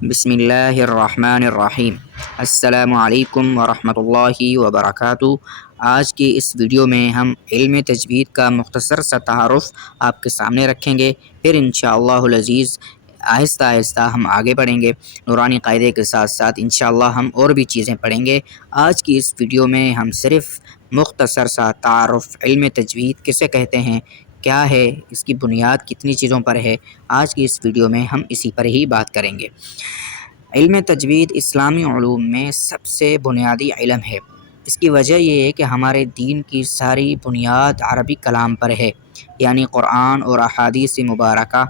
بسم اللہ الرحمن الرحیم۔ السلام علیکم ورحمۃ اللہ وبرکاتہ۔ آج کی اس ویڈیو میں ہم علم تجوید کا مختصر سا تعارف آپ کے سامنے رکھیں گے، پھر انشاءاللہ العزیز آہستہ آہستہ ہم آگے بڑھیں گے نورانی قاعدے کے ساتھ ساتھ انشاءاللہ ہم اور بھی چیزیں پڑھیں گے۔ آج کی اس ویڈیو میں ہم صرف مختصر سا تعارف علم تجوید کسے کہتے ہیں، کیا ہے، اس کی بنیاد کتنی چیزوں پر ہے، آج کی اس ویڈیو میں ہم اسی پر ہی بات کریں گے۔ علم تجوید اسلامی علوم میں سب سے بنیادی علم ہے۔ اس کی وجہ یہ ہے کہ ہمارے دین کی ساری بنیاد عربی کلام پر ہے، یعنی قرآن اور احادیث مبارکہ،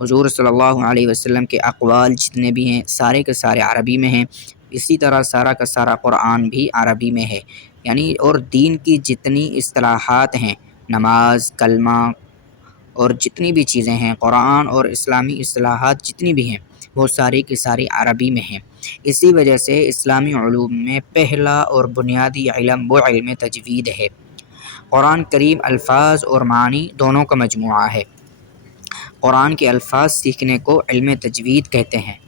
حضور صلی اللہ علیہ وسلم کے اقوال جتنے بھی ہیں سارے کے سارے عربی میں ہیں۔ اسی طرح سارا کا سارا قرآن بھی عربی میں ہے، یعنی اور دین کی جتنی اصطلاحات ہیں، نماز، کلمہ اور جتنی بھی چیزیں ہیں، قرآن اور اسلامی اصطلاحات جتنی بھی ہیں وہ ساری کی ساری عربی میں ہیں۔ اسی وجہ سے اسلامی علوم میں پہلا اور بنیادی علم وہ علم تجوید ہے۔ قرآن کریم الفاظ اور معنی دونوں کا مجموعہ ہے۔ قرآن کے الفاظ سیکھنے کو علم تجوید کہتے ہیں۔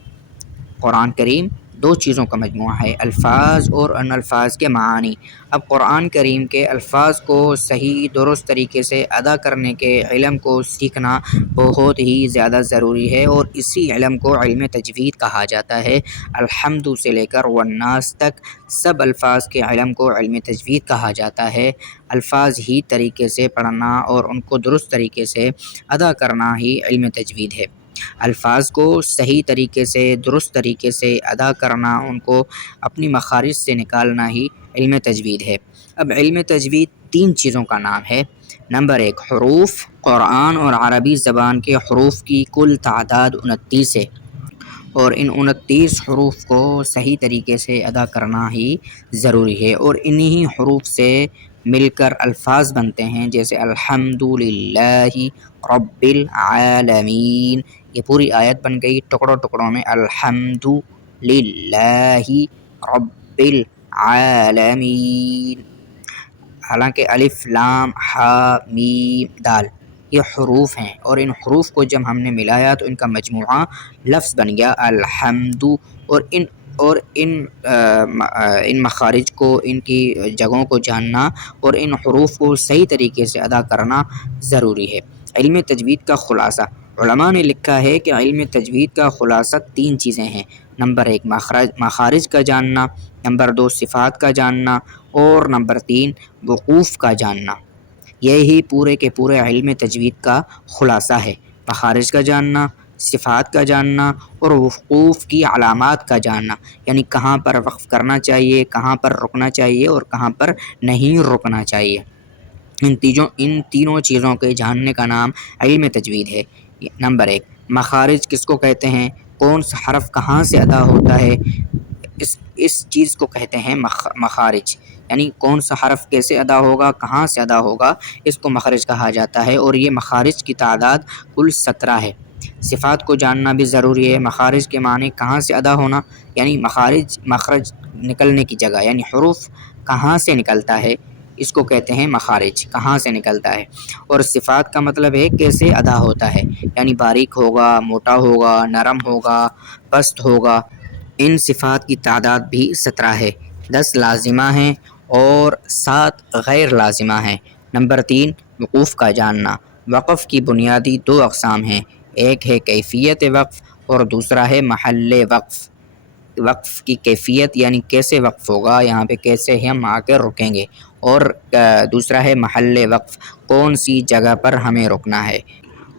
قرآن کریم دو چیزوں کا مجموعہ ہے، الفاظ اور ان الفاظ کے معانی۔ اب قرآن کریم کے الفاظ کو صحیح درست طریقے سے ادا کرنے کے علم کو سیکھنا بہت ہی زیادہ ضروری ہے، اور اسی علم کو علم تجوید کہا جاتا ہے۔ الحمد سے لے کر والناس تک سب الفاظ کے علم کو علم تجوید کہا جاتا ہے۔ الفاظ ہی طریقے سے پڑھنا اور ان کو درست طریقے سے ادا کرنا ہی علم تجوید ہے۔ الفاظ کو صحیح طریقے سے درست طریقے سے ادا کرنا، ان کو اپنی مخارج سے نکالنا ہی علم تجوید ہے۔ اب علم تجوید تین چیزوں کا نام ہے۔ نمبر ایک، حروف۔ قرآن اور عربی زبان کے حروف کی کل تعداد 29 ہے، اور ان 29 حروف کو صحیح طریقے سے ادا کرنا ہی ضروری ہے، اور انہی حروف سے مل کر الفاظ بنتے ہیں، جیسے الحمد للہ رب العالمین۔ یہ پوری آیت بن گئی ٹکڑوں ٹکڑوں میں، الحمد للہ رب العالمین۔ حالانکہ الف لام ہا میم دال یہ حروف ہیں، اور ان حروف کو جب ہم نے ملایا تو ان کا مجموعہ لفظ بن گیا الحمد۔ اور ان مخارج کو، ان کی جگہوں کو جاننا اور ان حروف کو صحیح طریقے سے ادا کرنا ضروری ہے۔ علم تجوید کا خلاصہ، علماء نے لکھا ہے کہ علم تجوید کا خلاصہ تین چیزیں ہیں۔ نمبر ایک، مخارج کا جاننا، نمبر دو، صفات کا جاننا، اور نمبر تین، وقوف کا جاننا۔ یہی پورے کے پورے علم تجوید کا خلاصہ ہے، مخارج کا جاننا، صفات کا جاننا اور وقوف کی علامات کا جاننا، یعنی کہاں پر وقف کرنا چاہیے، کہاں پر رکنا چاہیے اور کہاں پر نہیں رکنا چاہیے۔ ان تینوں چیزوں کے جاننے کا نام علم تجوید ہے۔ نمبر ایک، مخارج کس کو کہتے ہیں، کون سا حرف کہاں سے ادا ہوتا ہے، اس چیز کو کہتے ہیں مخارج، یعنی کون سا حرف کیسے ادا ہوگا، کہاں سے ادا ہوگا، اس کو مخرج کہا جاتا ہے، اور یہ مخارج کی تعداد کل 17 ہے۔ صفات کو جاننا بھی ضروری ہے۔ مخارج کے معنی کہاں سے ادا ہونا، یعنی مخرج نکلنے کی جگہ، یعنی حروف کہاں سے نکلتا ہے، اس کو کہتے ہیں مخارج، کہاں سے نکلتا ہے۔ اور صفات کا مطلب ہے کیسے ادا ہوتا ہے، یعنی باریک ہوگا، موٹا ہوگا، نرم ہوگا، پست ہوگا۔ ان صفات کی تعداد بھی 17 ہے، 10 لازمہ ہیں اور 7 غیر لازمہ ہیں۔ نمبر تین، وقوف کا جاننا۔ وقف کی بنیادی دو اقسام ہیں، ایک ہے کیفیت وقف اور دوسرا ہے محل وقف۔ وقف کی کیفیت یعنی کیسے وقف ہوگا، یہاں پہ کیسے ہم آ کے رکیں گے، اور دوسرا ہے محل وقف، کون سی جگہ پر ہمیں رکنا ہے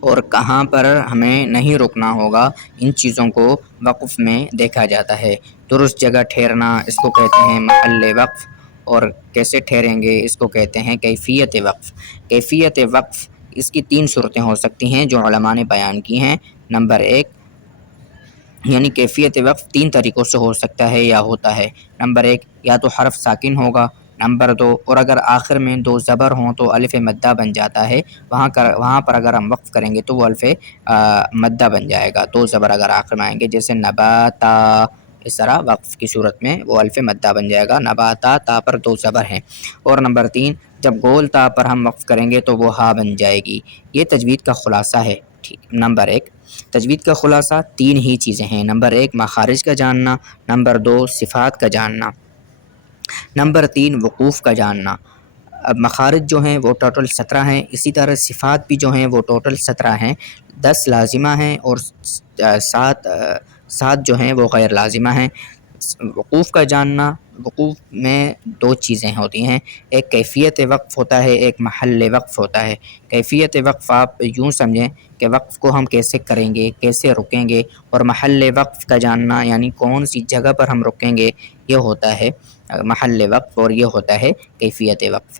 اور کہاں پر ہمیں نہیں رکنا ہوگا۔ ان چیزوں کو وقف میں دیکھا جاتا ہے۔ درست جگہ ٹھہرنا، اس کو کہتے ہیں محل وقف، اور کیسے ٹھہریں گے اس کو کہتے ہیں کیفیت وقف۔ کیفیت وقف، اس کی تین صورتیں ہو سکتی ہیں جو علماء نے بیان کی ہیں۔ نمبر ایک، یعنی کیفیت وقف تین طریقوں سے ہو سکتا ہے یا ہوتا ہے۔ نمبر ایک، یا تو حرف ساکن ہوگا، نمبر دو، اور اگر آخر میں دو زبر ہوں تو الف مدہ بن جاتا ہے، وہاں پر اگر ہم وقف کریں گے تو وہ الف مدہ بن جائے گا، دو زبر اگر آخر میں آئیں گے، جیسے نباتا، اس طرح وقف کی صورت میں وہ الف مدہ بن جائے گا، نباتا، تا پر دو زبر ہیں۔ اور نمبر تین، جب گول تا پر ہم وقف کریں گے تو وہ ہا بن جائے گی۔ یہ تجوید کا خلاصہ ہے۔ ٹھیک، نمبر ایک۔ تجوید کا خلاصہ 3 ہی چیزیں ہیں، نمبر 1 مخارج کا جاننا، نمبر 2 صفات کا جاننا، نمبر 3 وقوف کا جاننا۔ اب مخارج جو ہیں وہ ٹوٹل 17 ہیں، اسی طرح صفات بھی جو ہیں وہ ٹوٹل 17 ہیں، 10 لازمہ ہیں اور 7 جو ہیں وہ غیر لازمہ ہیں۔ وقوف کا جاننا، وقوف میں 2 چیزیں ہوتی ہیں، ایک کیفیت وقف ہوتا ہے، ایک محل وقف ہوتا ہے۔ کیفیت وقف آپ یوں سمجھیں کہ وقف کو ہم کیسے کریں گے، کیسے رکیں گے، اور محل وقف کا جاننا یعنی کون سی جگہ پر ہم رکیں گے، یہ ہوتا ہے محل وقف اور یہ ہوتا ہے کیفیت وقف۔